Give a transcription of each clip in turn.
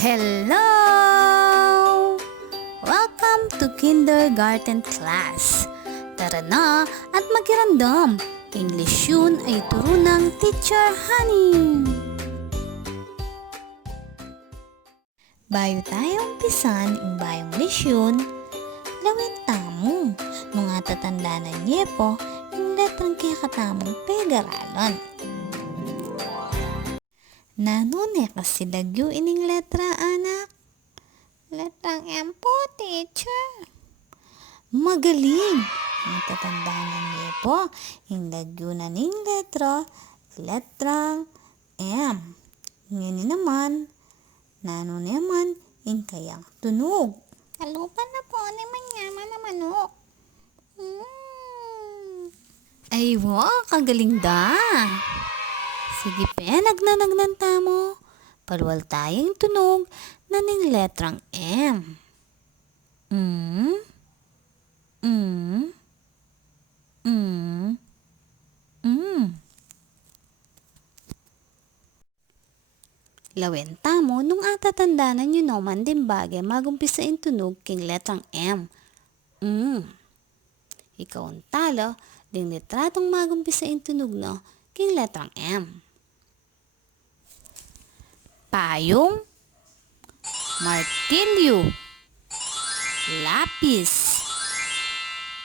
Hello! Welcome to kindergarten class. Tara na at magirandam. English yun ay turo ng Teacher Honey. Bayo tayo umpisan ang bayong lesyon, lawin tamo. Nung atatanda na niya po, yung letrang kaya katamong pag-aralan. Nanone kasi dagyo ining letra, anak. Letrang M po, teacher. Magaling. Natatandaan na niya po, yung dagyo na ning letra, letrang M. Ngayon naman, nanone naman, yung kayang tunog. Kalupan na po ni manyaman na manok. Ay, wow, kagaling da. Sige pe, nagnanagnan mo. Paluwal tayong tunog na ning letrang M. Lawenta mo nung atatandanan nyo naman din bagay magumpisa yung tunog king letrang M. Ikaw ang talo, ding litratong magumpisa yung tunog no king letrang M. Payong, martilyo, lapis,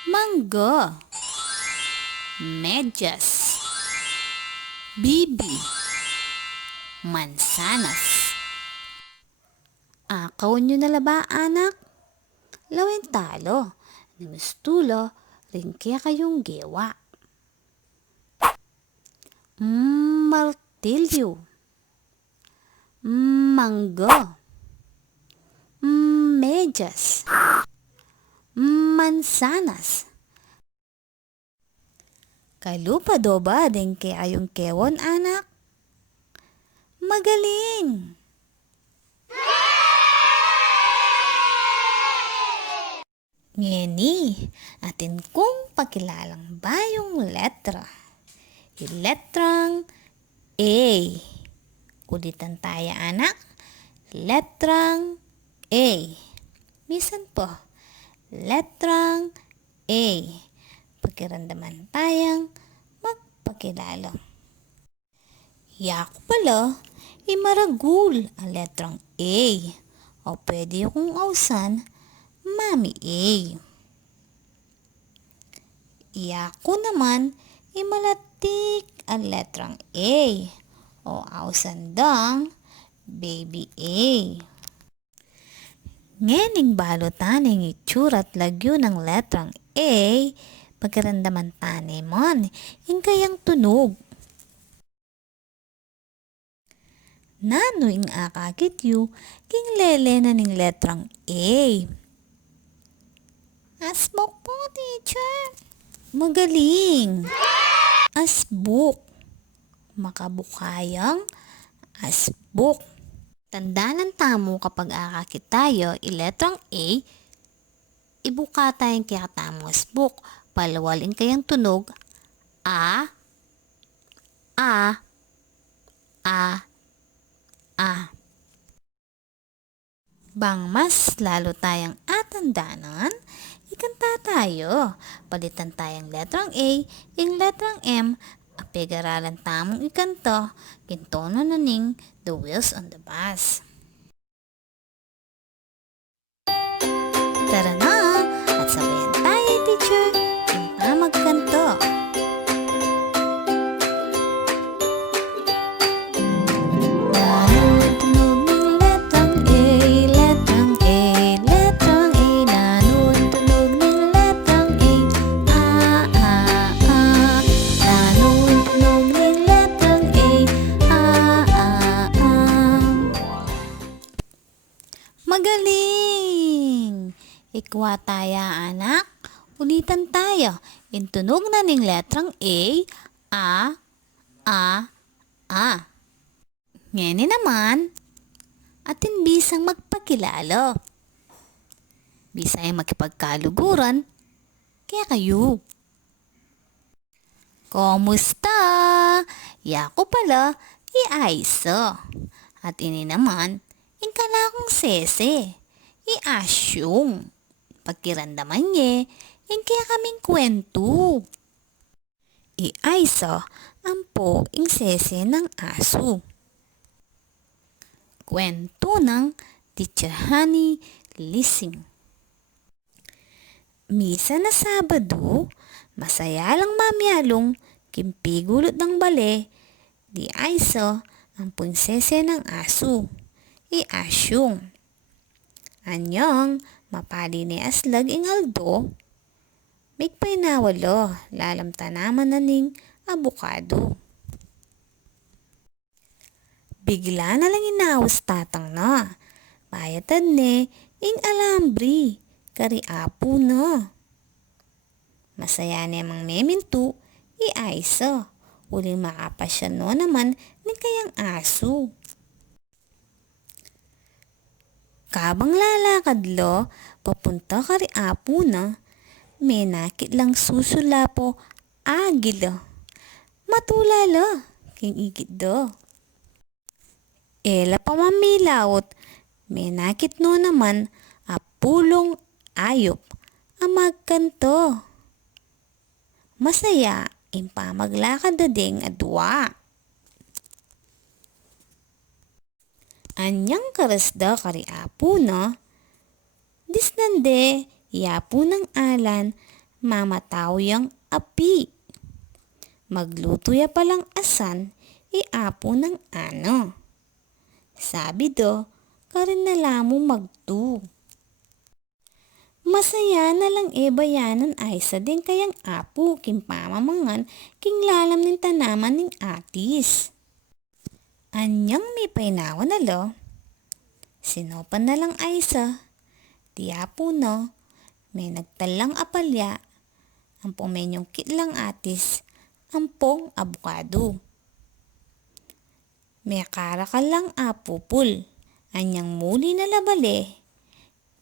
mangga, medyas, bibi, mansanas. Akaw nyo na laba, anak? Lawin talo, nimustulo, rin kaya kayong gewa. Martilyo, mangga, medyas, mansanas. Kalupado ba din kayong kewon, anak? Magaling! Ngeni, atin kong pakilalang ba yung letra? Yung letrang A. Ulitan tayo, anak. Letrang A. Misan po. Letrang A. Pakiramdaman tayong magpakilala. Yako pala, imaragul ang letrang A. O pwede akong ausan, Mami A. Yako naman, imalatik ang letrang A. O ausandang Baby A. Ngening balutan ng itsura at lagyo ng letrang A, pagkarandaman tane mon, yung kayang tunog. Nano ing akakit yu, king lele na ning letrang A. Asbok po, teacher. Magaling. Asbok. Makabukayang asbok. Tanda ng tamo kapag akakit tayo, iletrang A, ibuka tayong kaya tamo asbok. Palawalin kayang tunog, A, A, A, A. Bang mas lalo tayong atandanan, ikanta tayo. Palitan tayong letrang A, yung letrang M, apeg-aralan tamong ikanto, kintono na ning The Wheels on the Bus. Tara na, at sabayan tayo, teacher, yung magkanto. Magaling! Ikwa tayo, anak. Ulitan tayo. Intunog na ning letrang A, A. Ngeni naman, atin bisang magpakilala. Bisang makipagkaluguran, kaya kayo. Kumusta? Yako pala, i-Aiso. At ini naman, kala kong sese, asyong. Pagkirandaman niya, kaya kaming kwento. Aysa, ampo sese ng aso. Kwento ng Teacher Honey Lising. Misa na Sabado, masaya lang mamyalong, kimpigulot ng bale, di aysa ang punsese ng aso, asyong. Anyang, mapali ni aslag Aldo, mikpay nawalo, lalamtanaman na ning abukado. Bigla na lang inawas tatang na, payatad ne, alambri, kari apo na. Masaya namang memintu, aysa, uling makapasya no naman ni kayang aso. Kabang lalakad lo, papunta kari apo na, may nakit lang susula po, agilo. Matulala, king igit do. Ela pa mamilawot, may nakit no naman, apulong ayop, amagkanto. Masaya, impamaglakad na ding adwa. Anyang karasda kari apo na, disnande, yapo ng alan, mamataw yang api. Magluto ya palang asan, apo ng ano. Sabi do, karin na lamo magtu. Masaya na lang bayanan ay sa din kayang apo kimpamamangan king lalam ng tanaman ning atis. Anyang may painawan na lo. Sinopan na lang ay sa. Di apo no, may nagtalang apalya. Ang pumenyong kitlang atis, ampong abukado. May karakal lang apupul. Anyang muli na labale.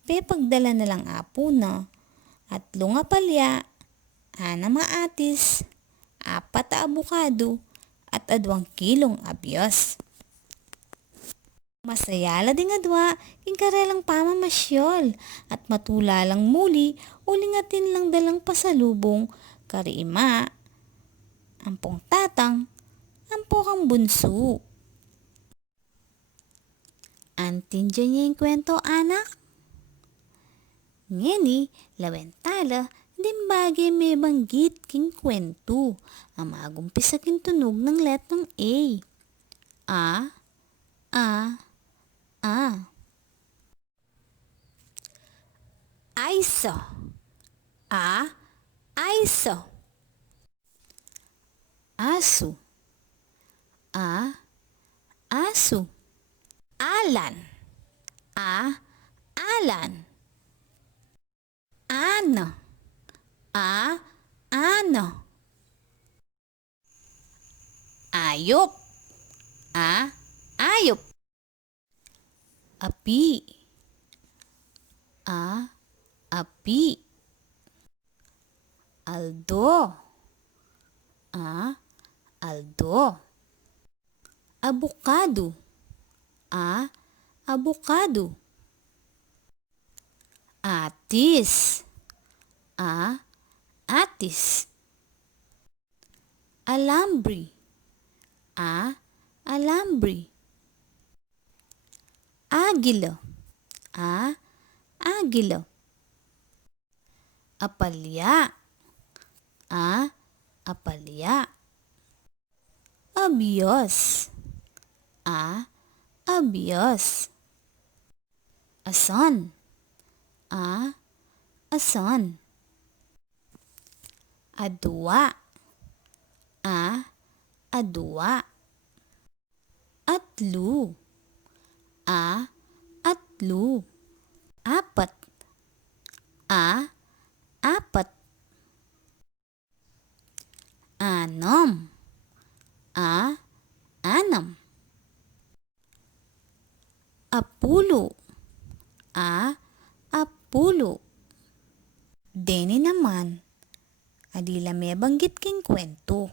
Pagdala na lang apo na, at lungapalya, ana maatis, 4 abukado, at 2 kilong abyos. Masayala ding adwa, karelang pamamasyol, at matulalang muli, ulingatin lang dalang pasalubong, kariima, ampong tatang, ampokang bunso. Antin dyan niya yung kwento, anak? Ngeni, lawentala, din bagay may banggit king kwento. Ang magumpisa king tunog ng letrang A. Ayso. Ayso. Aso. Aso. Alan. Alan. Ano. Ano. Ayop. Ayop. Api. Api. Aldo. Aldo. Abukado. Abukado. Atis. Atis. Alambri. Alambri. Agilo. Agilo. Apalya. Apalya. Abyos. Abyos. Ason. Ason. Adwa. Adwa. Atlu. Atlu. Apat. Apat. Anom. Anam. Apulo. Apulo. Deni naman, adila may banggit king kwento.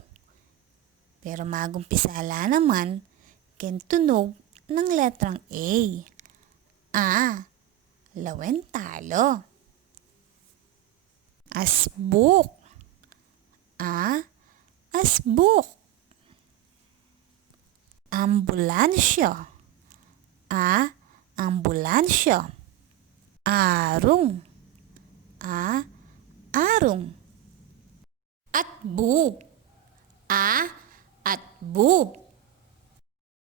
Pero magumpisala naman, ken tunog ng letrang A. A. Lawentalo. Asbuk. A. Asbuk. Ambulansya. A. Ambulansya. Arong. A. Arong. Atbu. A. Atbu.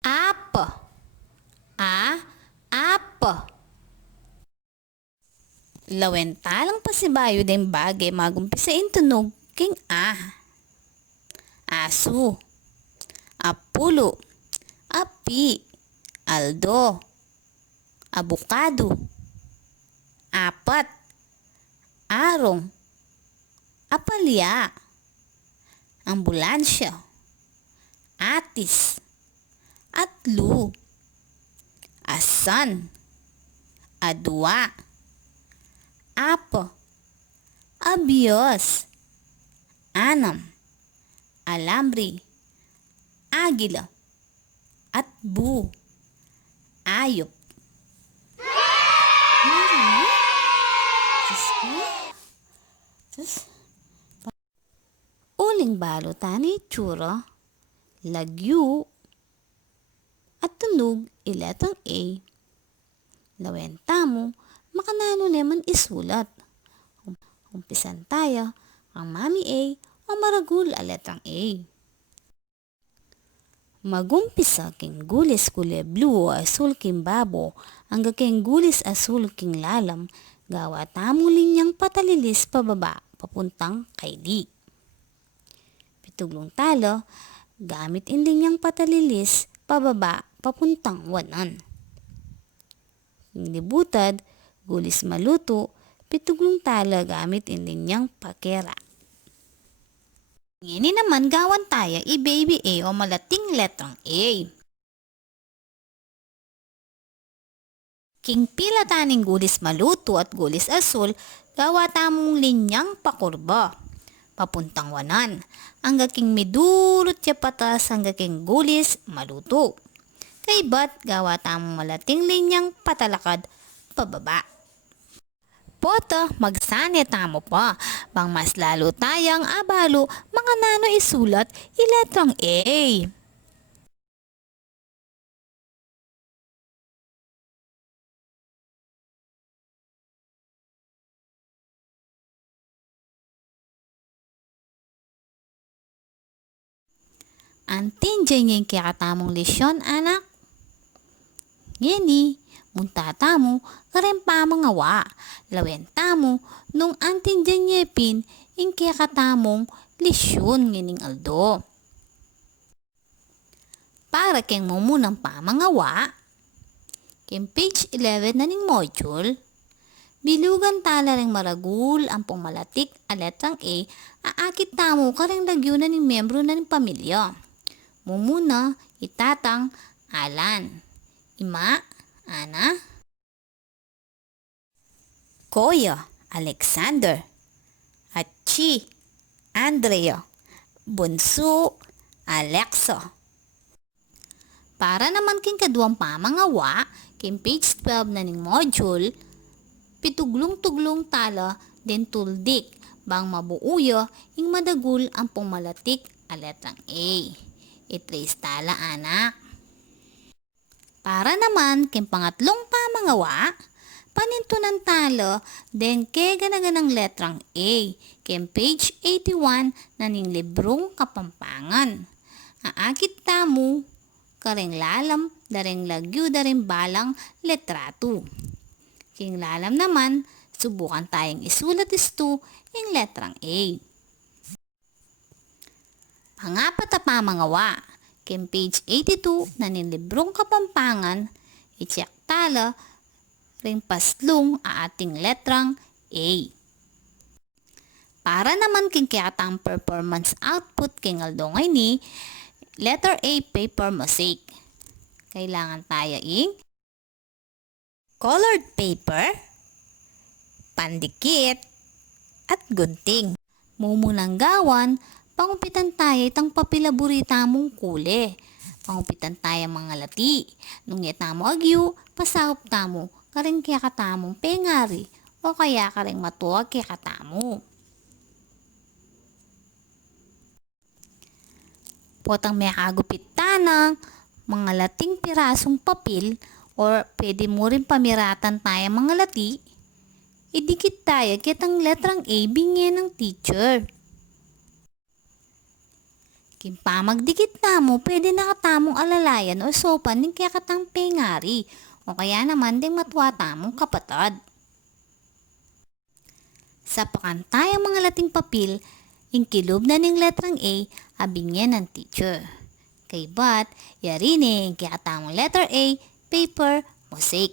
Apa. A. Apa. Lawentalang pasibayo din bagay magumpisa tunog king A. Asu. Apulo. Api. Aldo. Abukado. Apat. Arong. Apalya. Ambulansya. Atis. Atlu. Asan. Adwa. Apo. Abiyos. Anam. Alambre. Agila. Atbu. Ayop. Uling balutan ni tsura, lagyu, at tunog iletang A. Lawenta mo, makanano naman isulat. Umpisan tayo, ang mami A o maragul aletang A. Magumpisa king gulis kule blue o asul king babo, hangga king gulis asul king lalam, gawa tamo linyang patalilis pababa, papuntang kay di. Pituglong talo, gamit in linyang patalilis pababa, papuntang wanan. Libutad, gulis maluto, pituglong talo gamit in linyang pakera. Ngini naman gawan tayo i-baby A o malating letrang A. King pila taning gulis maluto at gulis asul, gawa tamong linyang pakurba, papuntang wanan. Hangga king midurot siya patas hangga king gulis maluto. Kay bat gawa tamong malating linyang patalakad pababa. Poto, magsane tamo pa, pang mas lalo tayang abalo, mga nano isulat, iletrang A. Antin dyan yung kakatamong lesyon, anak. Ngini, muntata mo, karen pa mga wa. Lawenta mo, nung antin dyan nyepin, yung kakatamong lesyon ngining Aldo. Para keng mumunang pa mga wa, king page 11 na ning module, bilugan tala ring maragul ang pumalatik a letrang A, aakit tamo kareng lagyo na ning membro na ning pamilya. Mumuna, itatang, Alan, Ima, Ana, Koya, Alexander, Achi, Andrea, Bunso, Alexa. Para naman king kaduang pamangawa, king page 12 na ning module, pituglong-tuglong tala den tuldik, bang mabuuyo ing madagul ang pumalatik a letrang A. I-trace tala, anak. Para naman king pangatlong pamangawa, panintunan talo den ke ganaganang letrang A, king page 81 na ning librong Kapampangan. Aakit tamo kareng lalam dareng lagyo dareng balang letrato. King lalam naman, subukan tayong isulat isto ing letrang A. Pangapat na pamangawa, king page 82 na ning librong Kapampangan, i-check tala ring paslong ating letrang A. Para naman king kayatang performance output king Aldo ngay ni, letter A, paper mosaic. Kailangan tayo ing colored paper, pandikit, at gunting. Mumunang gawan, pangupitan tayo itang papilaburita mong kule. Pangupitan tayo mga lati. Nung yata mo agyo, pasahop tamo, karing kaya katamong pengari o kaya karing matuwag kaya katamo. Potang may kagupit tanang mga lating pirasong papel or pwede mo rin pamiratan tayo mga lati, idikit tayo kitang letrang A bingyan ng teacher. Kimpa magdikit na mo, pwede nakatamong alalayan o sopan ng kaya katang pengari o kaya naman ding matuwa tamong kapatad. Sa pakantayang mga lating papel, ingkilob na ning letrang A, abingyan ng teacher. Kay bat, yari ning kaya tamong letter A, paper, musik.